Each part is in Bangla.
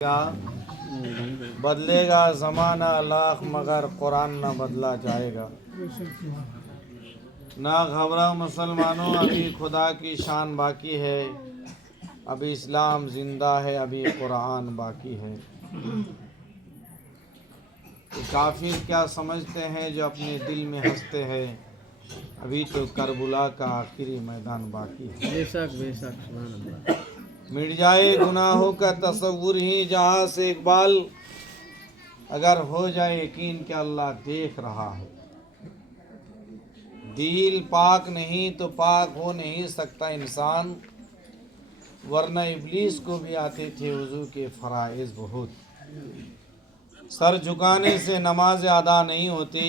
क्या बदलेगा ज़माना लाख मगर कुरान न बदला जाएगा। ना घबराओ मुसलमानों, अभी खुदा की शान बाकी है, अभी इस्लाम जिंदा है, अभी कुरान बाकी है। तो काफिर क्या समझते हैं जो अपने दिल में हंसते हैं, अभी तो करबला का आखिरी मैदान बाकी है। बेशक बेशक सुभान अल्लाह। मिट जाए गुनाहों का तसव्वुर ही जहाँ से इकबाल, अगर हो जाए यकीन कि अल्लाह देख रहा है। दिल पाक नहीं तो पाक हो नहीं सकता इंसान, वरना इब्लीस को भी आते थे वज़ू के फ़राइज़ बहुत। सर झुकाने से नमाज अदा नहीं होती,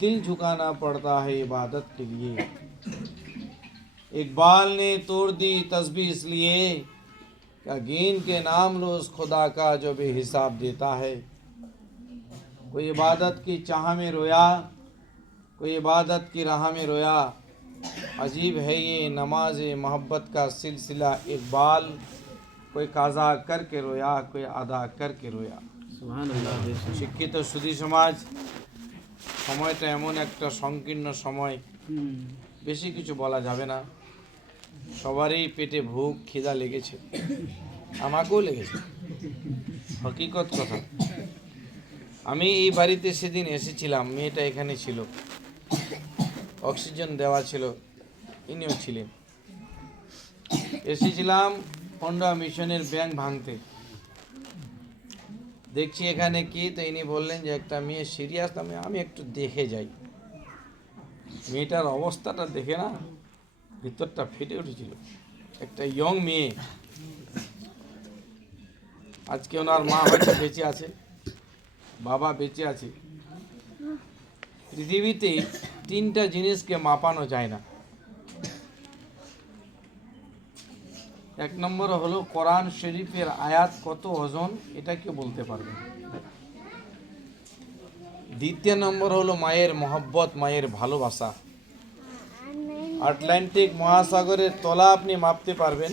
दिल झुकाना पड़ता है इबादत के लिए। इकबाल ने तोड़ दी तस्बीह इसलिए क्या गीन के नाम लो उस खुदा का जो बेहिसाब देता है। कोई इबादत की चाह में रोया, कोई इबादत की राह में रोया, अजीब है ये नमाज मोहब्बत का सिलसिला इकबाल। कोई काज़ा करके रोया, कोई अदा करके रोया। সুবহান আল্লাহ। শিক্ষিত সুধী সমাজ, সময়টা এমন একটা সংকীর্ণ সময়, বেশি কিছু বলা যাবে না। সবারই পেটে ভুক খিদা লেগেছে, আমাকেও লেগেছে, হকিকত কথা। আমি এই বাড়িতে সেদিন এসেছিলাম, মেয়েটা এখানে ছিল, অক্সিজেন দেওয়া ছিল, ইনিও ছিলেন। এসেছিলাম পন্ডা মিশনের ব্যাংক ভাঙতে। দেখছি এখানে কি, তো ইনি বললেন যে একটা মেয়ে সিরিয়াস, আমি একটু দেখে যাই। মেয়েটার অবস্থাটা দেখে না ভিতরটা ফেটে উঠেছিল। একটা ইয়ং মেয়ে, আজকে ওনার মা হয়তো বেঁচে আছে, বাবা বেঁচে আছে। পৃথিবীতে তিনটা জিনিসকে মাপানো যায় না। এক নম্বর হলো কোরআন শরীফের আয়াত কত ওজন, এটা কেউ বলতে পারবে না। দ্বিতীয় নম্বর হলো মায়ের মহব্বত, মায়ের ভালোবাসা। আটলান্টিক মহাসাগরের তলা আপনি মাপতে পারবেন,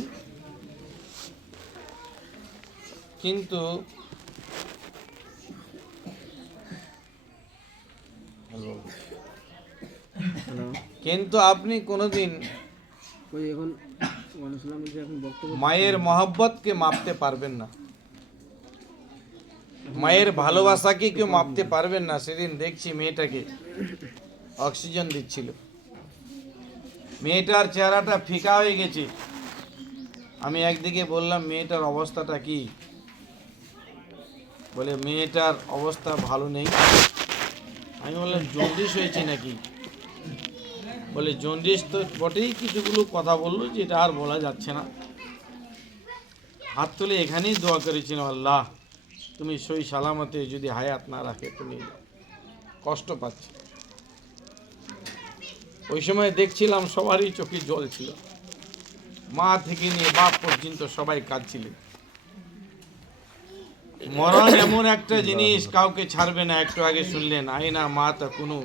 কিন্তু আপনি কোনোদিন মায়ের মহব্বতকে মাপতে পারবেন না, মায়ের ভালোবাসাকে কেউ মাপতে পারবেন না। সেদিন দেখছি মেয়েটাকে অক্সিজেন দিচ্ছিল, মেয়েটার চেহারাটা ফিকা হয়ে গেছে। আমি একদিকে বললাম মেয়েটার অবস্থাটা কি, বলে মেয়েটার অবস্থা ভালো নেই। আমি বললাম জন্ডিস হয়েছে নাকি, বলে জন্ডিস তো বটেই, কিছুগুলো কথা বললো যেটা আর বলা যাচ্ছে না। হাত তুলে এখানেই দোয়া করেছিল, আল্লাহ তুমি সই সালামতে যদি হায়াত না রাখে, তুমি কষ্ট পাচ্ছে। ওই সময় দেখছিলাম সবারই চোখে জল ছিল, মা থেকে নিয়ে বাপ পর্যন্ত সবাই কাঁদছিলেন। মরণ এমন একটা জিনিস, কাউকে ছাড়বে না। একটু আগে শুনলেন আইনা মা তা কুনু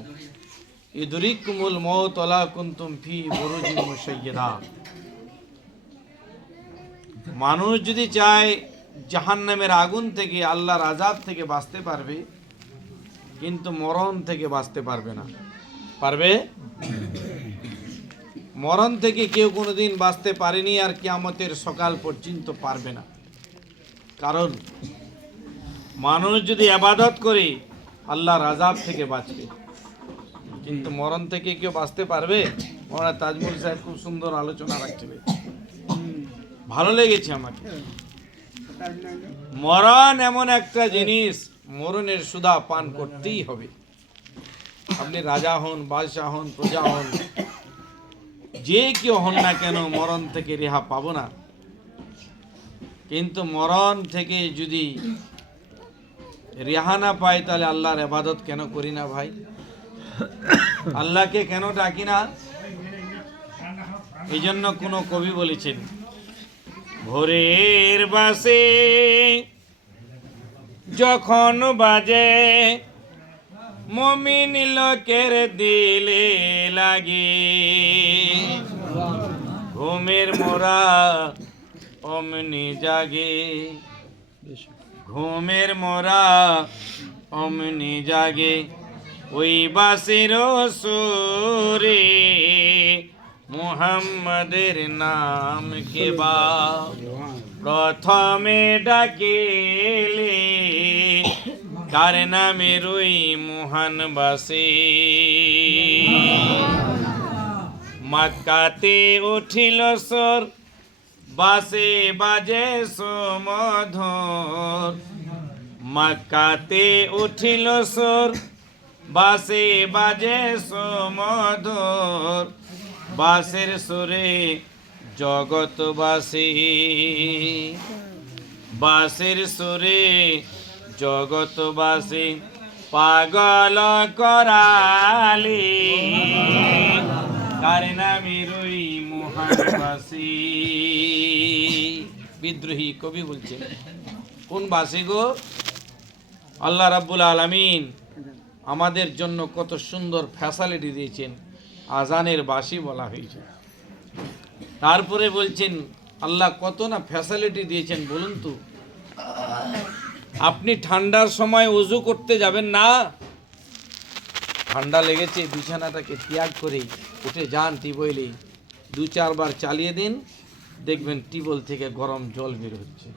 ইদরিকুমুল মউত ওয়ালা কুনতুম ফি বুরুজিন মুশাইয়্যাদা। মানুষ যদি চায় জাহান্নামের আগুন থেকে, আল্লাহর আযাব থেকে বাঁচতে পারবে, কিন্তু মরণ থেকে বাঁচতে পারবে না। পারবে? মরণ থেকে কেউ কোনোদিন বাঁচতে পারেনি, আর কিয়ামতের সকাল পর্যন্ত পারবে না। কারণ মানুষ যদি ইবাদত করে আল্লাহর আযাব থেকে বাঁচবে, কিন্তু মরণ থেকে কেউ বাঁচতে পারবে? মৌলানা তাজমুল সাহেব খুব সুন্দর আলোচনা রাখছিলেন, ভালো লেগেছে আমাকে। মরণ এমন একটা জিনিস, মরণের সুধা পান করতেই হবে। আপনি রাজা হন, বাদশাহ হন, প্রজা হন, যে কেউ হন না কেন, মরণ থেকে রেহা পাবো না। কিন্তু মরণ থেকে যদি রেহা না পাই, তাহলে আল্লাহর ইবাদত কেন করি না ভাই? আল্লাহকে কেন ডাকি না? এই জন্য কোনো কবি বলেছেন, ভোরের বাসে যখন বাজে মুমিন লোকের দিলে লাগে, ঘুমের মোরা অমনি জাগে, ঘুমের মোরা অমনি জাগে ওই বাসির সুরে মুহাম্মাদের নাম কে বা প্রথমে ডাকেলে কার নামে রই মহান বাসে মক্কাতে উঠিল সর বাসে বাজে সুমধুর মক্কাতে উঠিল সুর বাসে বাজে সুমধুর বাসের সুরে জগৎবাসী বাসের সুরে জগৎবাসী পাগল করালি কার নামে রই মহানবাসী বিদ্রোহী কবি বলছেন কোন বাসী গো আল্লাহ রাব্বুল আলামিন আমাদের জন্য কত সুন্দর ফ্যাসিলিটি দিয়েছেন আজানের বাসী বলা হয়েছে তারপরে বলছেন আল্লাহ কত না ফ্যাসিলিটি দিয়েছেন বলুন তো আপনি ঠান্ডার সময় ওযু করতে যাবেন না ঠান্ডা লেগেছে বিছানাটাকে ত্যাগ করে উঠে যান টিউবওয়েলে 2-4 বার চালিয়ে দিন দেখবেন টিউবওয়েল থেকে গরম জল বের হচ্ছে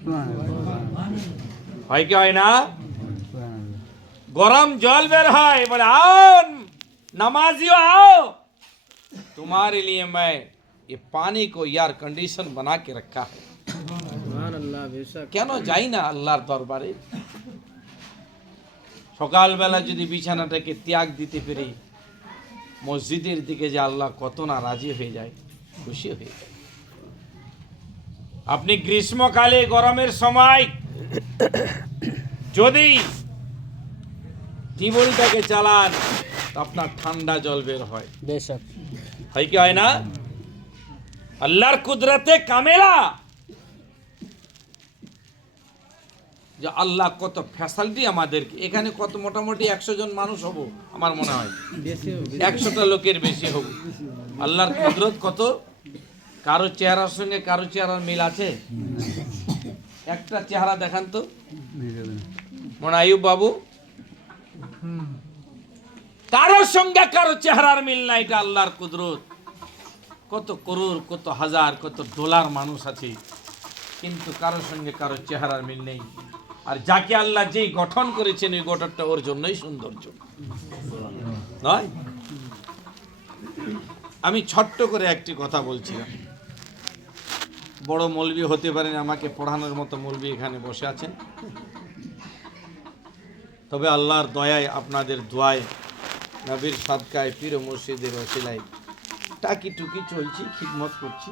হয় কি হয় না गरम जल बेर है बोले आओ नमाजियों आओ तुम्हारे लिए मैं ये पानी को एयर कंडीशन बना के रखा है কেন যাই না আল্লাহর দরবারে সকালবেলা যদি বিছানাটাকে ত্যাগ দিতে পেরে মসজিদের দিকে যে আল্লাহ কত না রাজি হয়ে যায় খুশি হয়ে যায় আপনি গ্রীষ্মকালে গরমের সময় যদি টিউবওয়েলটাকে চালান তো আপনার ঠান্ডা জল বের হয় বেশক হয় কি হয় না আল্লাহর কুদরতে কামেলা যে আল্লাহ কত ফ্যাসিলিটি আমাদেরকে এখানে কত মোটামুটি 100 জন মানুষ হব আমার মনে হয় 100টা লোকের বেশি হব আল্লাহর কুদরত কত কারো চেহারার সঙ্গে কারো চেহারার মিল আছে একটা চেহারা দেখান তো মনে আয়ুব বাবু কারোর সঙ্গে কারো চেহারার মিল নাই এটা আল্লাহর কুদরত কত করোড় কত হাজার কত ডলার মানুষ আছে কিন্তু কারোর সঙ্গে কারো চেহারার মিল নেই আর যাকে আল্লাহ যেই গঠন করেছেন ওই গঠনটা ওর জন্যই সৌন্দর্য নয় আমি ছোট্ট করে একটি কথা বলছিলাম বড় মৌলবি হতে পারেন আমাকে পড়ানোর মতো মৌলবি এখানে বসে আছেন তবে আল্লাহর দয়ায় আপনাদের দোয়ায় নবীর সাদকায় পীর মুর্শিদের ওসিলায় টাকি টুকি চলছি খিদমত করছি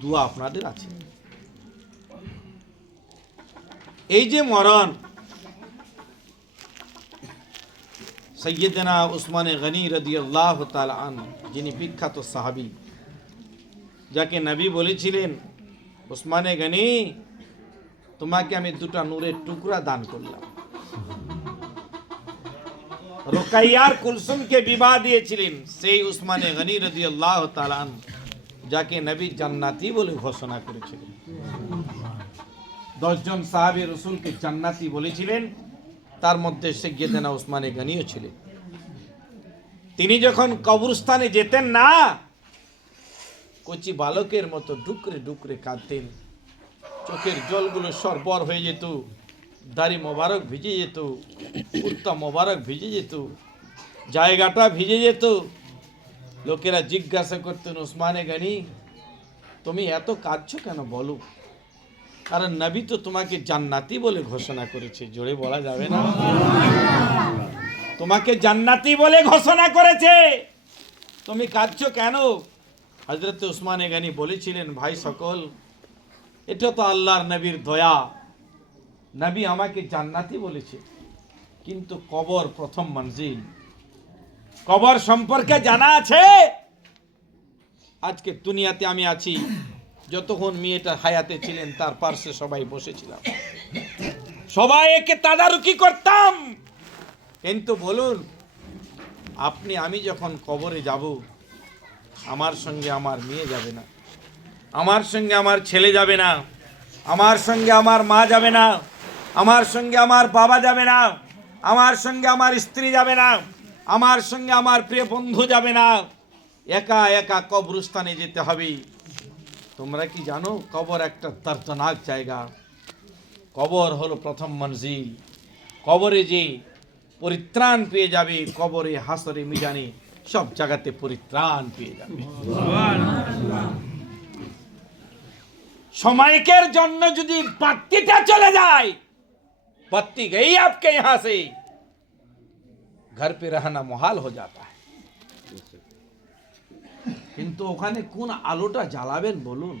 দোয়া আপনাদের আছে এই যে মরণ সৈয়দনা উসমানে গনি রাদিয়াল্লাহু তাআলা আনহু যিনি বিখ্যাত সাহাবী যাকে নবী বলেছিলেন উসমানে গনি তোমাকে আমি দুটো নূরের টুকরা দান করলাম রুকাইয়ার কুলসুমকে বিবাহ দিয়েছিলেন সেই উসমানে গনি রাদিয়াল্লাহু তাআলা আনহু যাকে নবী জান্নাতি বলে ঘোষণা করেছিলেন 10 জন সাহাবী রাসূলকে জান্নাতি বলেছিলেন তার মধ্যে সৈয়দনা উসমানে গনিও ছিলেন তিনি যখন কবরস্থানে যেতেন না কচি বালকের মতো ডুকরে ডুকরে কাঁদতেন চোখের জলগুলো সরবর হয়ে যেত দাড়ি মোবারক ভিজে যেত কুর্তা মোবারক ভিজে যেত জায়গাটা ভিজে যেত লোকেরা জিজ্ঞাসা করতেন উসমানে গনি তুমি এত কাঁদছো কেন বলো কারণ নবী তো তোমাকে জান্নাতি বলে ঘোষণা করেছে জোরে বলা যাবে না তোমাকে জান্নাতি বলে ঘোষণা করেছে তুমি কাঁদছো কেন হযরত উসমানে গনি বলেছিলেন ভাই সকল এটা তো আল্লাহর নবীর দয়া নবী আমাকে জান্নাতি বলেছে কিন্তু কবর প্রথম মঞ্জিল কবর সম্পর্কে জানা আছে আজকে দুনিয়াতে আমি আছি যতক্ষণ মেয়েটা হায়াতে ছিলেন তার পাশে সবাই বসেছিলাম সবাই একে তদারকি করতাম কিন্তু বলুন আপনি আমি যখন কবরে যাব আমার সঙ্গে আমার মেয়ে যাবে না আমার সঙ্গে আমার ছেলে যাবে না আমার সঙ্গে আমার মা যাবে না আমার সঙ্গে আমার বাবা যাবে না, আমার সঙ্গে আমার স্ত্রী যাবে না, আমার সঙ্গে আমার প্রিয় বন্ধু যাবে না, একা একা কবরস্থানে যেতে হবে। তোমরা কি জানো কবর একটা দর্দনাক জায়গা? কবর হলো প্রথম মঞ্জিল। কবরে যে পরিত্রাণ পেয়ে যাবে, কবরে হাসরে মিজানে সব জায়গাতে পরিত্রাণ পেয়ে যাবে। সময়কের জন্য যদি বাত্তিটা চলে যায়, बत्ती गई आपके यहां से, घर पे रहना मुहाल हो जाता है। কিন্তু ওখানে কোন আলোটা জ্বালাবেন বলুন?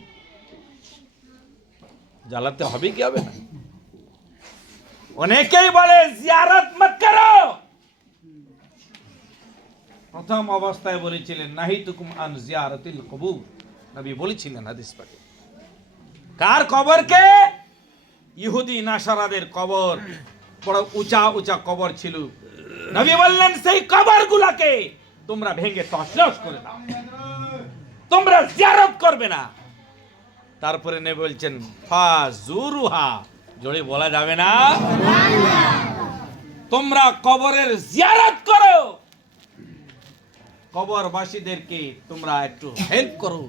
জ্বালাতে হবে কি হবে না? অনেকেই বলে জিয়ারত মত করো। প্রথম অবস্থায় বলেছিলেন নাহিতুকুম আন জিয়ারাতিল কবুর, নবী বলেছিলেন হাদিস পাকে। কার কবরকে? ইহুদি নাসারাদের কবর, বড় উঁচা উঁচা কবর ছিল। নবী বললেন সেই কবরগুলোকে তোমরা ভেঙে তছনছ করে দাও, তোমরা জিয়ারত করবে না। তারপরে নবী বলছেন ফাজুরুহা, জোরে বলা যাবে না, তোমরা কবরের জিয়ারত করো, কবরবাসীদেরকে তোমরা একটু হেল্প করো,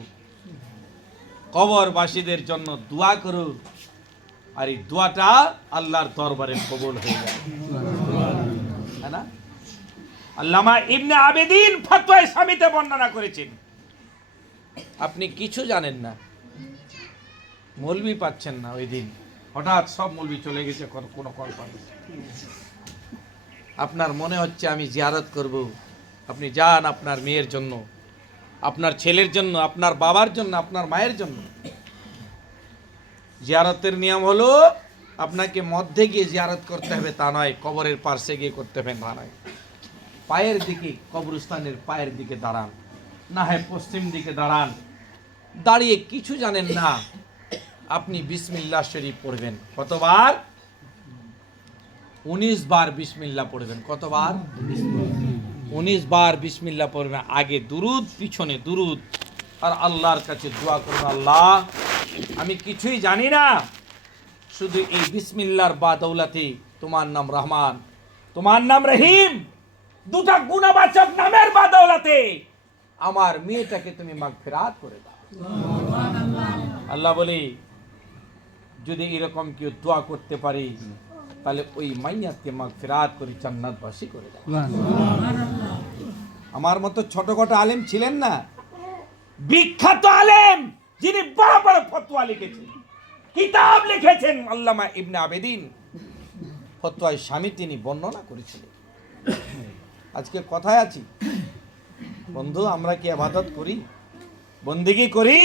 কবরবাসীদের জন্য দোয়া করো, আর এই দোয়াটা আল্লাহর দরবারে কবুল হয়ে যায়, তাই না? আল্লামা ইবনে আবেদিন ফতোয়া সামিতে বর্ণনা করেছেন। আপনি কিছু জানেন না, মৌলবি পাচ্ছেন না, ওই দিন হঠাৎ সব মৌলবি চলে গেছে কোনো কনফারেন্স। আপনার মনে হচ্ছে আমি জিয়ারত করব, আপনি যান আপনার মেয়ের জন্য, আপনার ছেলের জন্য, আপনার বাবার জন্য, আপনার মায়ের জন্য। জিয়ারতের নিয়ম হলো আপনাকে মধ্যে গিয়ে জিয়ারত করতে হবে তা নয়, কবরের পাশে গিয়ে করতে হবে তা নয়। পায়ের দিকে, কবরস্থানের পায়ের দিকে দাঁড়ান, না হয় পশ্চিম দিকে দাঁড়ান, দাঁড়িয়ে কিছু জানেন না, আপনি বিসমিল্লাহ শরীফ পড়বেন। কতবার? 19 বার বিসমিল্লাহ পড়বেন। কতবার? 19 বার বিসমিল্লাহ পড়বেন। আগে দুরুদ, পিছনে দুরুদ, আর আল্লাহর কাছে দোয়া করুন, আল্লাহ আমি কিছুই জানি না, শুধু এই বিসমিল্লাহর বাদৌলাতে, তোমার নাম রহমান, তোমার নাম রহিম, দুটা গুণবাচক নামের বাদৌলাতে আমার মেয়েটাকে তুমি মাগফিরাত করে দাও। আল্লাহ বলে যদি এরকম কেউ দোয়া করতে পারে তাহলে ওই মাইয়াতকে মাগফিরাত করে জান্নাতবাসী করে দাও। আমার মতো ছোটখাটো আলেম ছিলেন না, বিখ্যাত আলেম যিনি বড় বড় ফতোয়া লিখেছেন, কিতাব লিখেছেন, আল্লামা ইবনে আবেদিন ফতোয়ায় স্বামী তিনি বর্ণনা করেছিলেন। আজকে কথায় আছি বন্ধু, আমরা কি ইবাদত করি, বন্দেগী করি?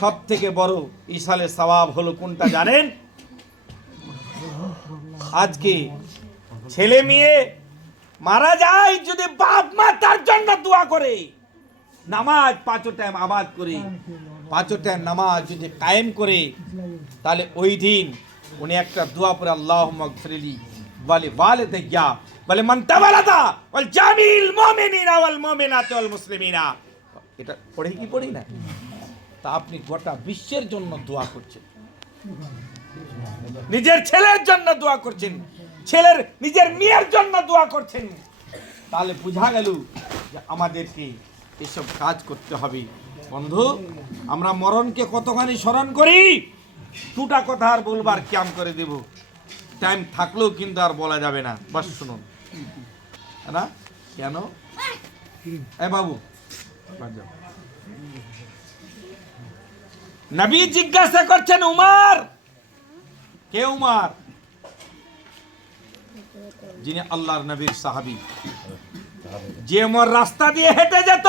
সব থেকে বড় ইসালে সওয়াব হলো কোনটা জানেন? আজকে ছেলে মেয়ে মারা যায়, যদি বাপ মা তার জন্য দোয়া করে, নামাজ 5 টাইম আবাদ করে, 5 টাইম নামাজ যদি কায়েম করে, তাহলে ওই দিন উনি একটা দোয়া পড়ে আল্লাহুম্মা গফিরলি ওয়ালি ওয়ালিদাইয়া ওয়ালি মান তাওয়ালাদা ওয়াল জামিল মুমিনিনা ওয়াল মুমিনাতি ওয়াল মুসলিমিনা। এটা পড়ে কি পড়ি না? তা আপনি গোটা বিশ্বের জন্য দোয়া করছেন, নিজের ছেলের জন্য দোয়া করছেন, ছেলের নিজের মেয়ের জন্য দোয়া করছেন, তাহলে বোঝা গেল যে আমাদেরকে এসব কাজ করতে হবে। বন্ধু, আমরা মরণকে কতখানি স্মরণ করি, দুটা কথা আর বলবার ক্যাম করে দেব, টাইম থাকলেও কিন্তু আর বলা যাবে না। বাস শুনুন না কেন? এ বাবু, নবী জিজ্ঞাসা করছেন উমর, কে উমর? যিনি আল্লাহর নবীর সাহাবী, যে উমর রাস্তা দিয়ে হেঁটে যেত,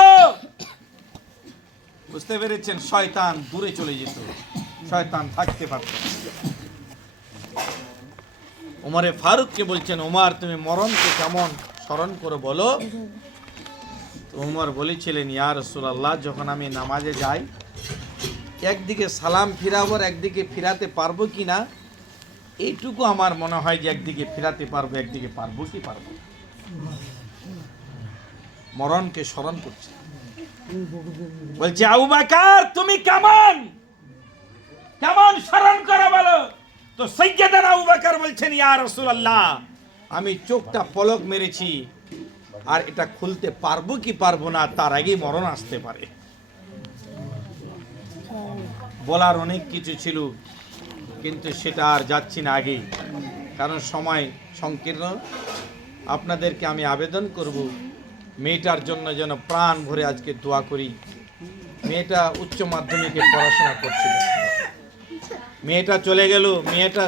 বুঝতে পেরেছেন, শয়তান দূরে চলে যেত, শয়তান থাকতে পারত। উমরে ফারুককে বলছেন, উমর তুমি মরণকে কেমন স্মরণ করে বলো। উমর বলেছিলেন, ইয়া রাসূলুল্লাহ, যখন আমি নামাজে যাই, একদিকে সালাম ফিরাবো, একদিকে ফিরাতে পারবো কিনা এইটুকু আমার মনে হয় যে একদিকে ফিরাতে পারবো, একদিকে পারবো কি পারবো। মরণকে স্মরণ করছে, বলছে আবু বকর তুমি কেমন কেমন স্মরণ করে বলো। বকর বলছেন ইয়া রাসূলুল্লাহ আমি চোখটা পলক মেরেছি আর এটা খুলতে পারবো কি পারবো না তার আগেই মরণ আসতে পারে। বলার অনেক কিছু ছিল কিন্তু সেটা আর যাচ্ছি না আগে, কারণ সময় সংকীর্ণ। আপনাদেরকে আমি আবেদন করব মেয়েটার জন্য যেন প্রাণ ভরে আজকে দোয়া করি। মেয়েটা উচ্চ মাধ্যমিকে পড়াশোনা করছিল, মেয়েটা চলে গেল। মেয়েটা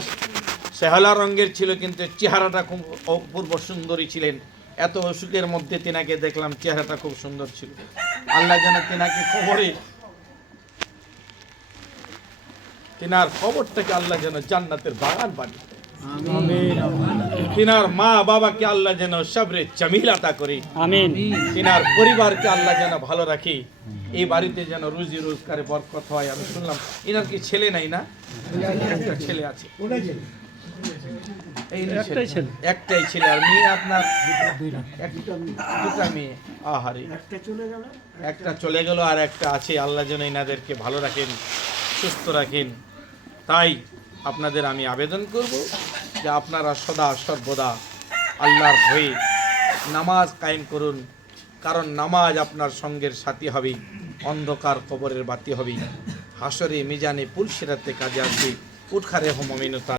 শেহলা রঙের ছিল কিন্তু চেহারাটা খুব অপূর্ব সুন্দরী ছিলেন। এত অসুখের মধ্যে তেনাকে দেখলাম চেহারাটা খুব সুন্দর ছিল। আল্লাহ যেন তেনাকে তিনার খবরটাকে আল্লাহ যেন জান্নাতের বাগান বানিয়ে দেয়। তিনার মা বাবাকে আল্লাহ যেন সবরে জামিল আতা করে, তিনার পরিবারকে আল্লাহ যেন ভালো রাখে। এই বাড়িতে যেন রুজি রোজগারে বরকত হয়। আমি শুনলাম এনার কি ছেলে নাই না? একটা ছেলে আছে, একটাই ছেলে। আর মেয়ে আপনার দুটা মেয়ে। আহারে, একটা চলে গেল আর একটা আছে। আল্লাহ যেন এনাদেরকে ভালো রাখেন, সুস্থ রাখেন। তাই আপনাদের আমি আবেদন করব যে আপনারা সদা সর্বদা আল্লাহর ভয়ে নামাজ কায়েম করুন, কারণ নামাজ আপনার সঙ্গের সাথী হবে, অন্ধকার কবরের বাতি হবে, হাসরে মিজানে পুলসিরাতে কাজে আসবে। উৎখারে হোমিনতা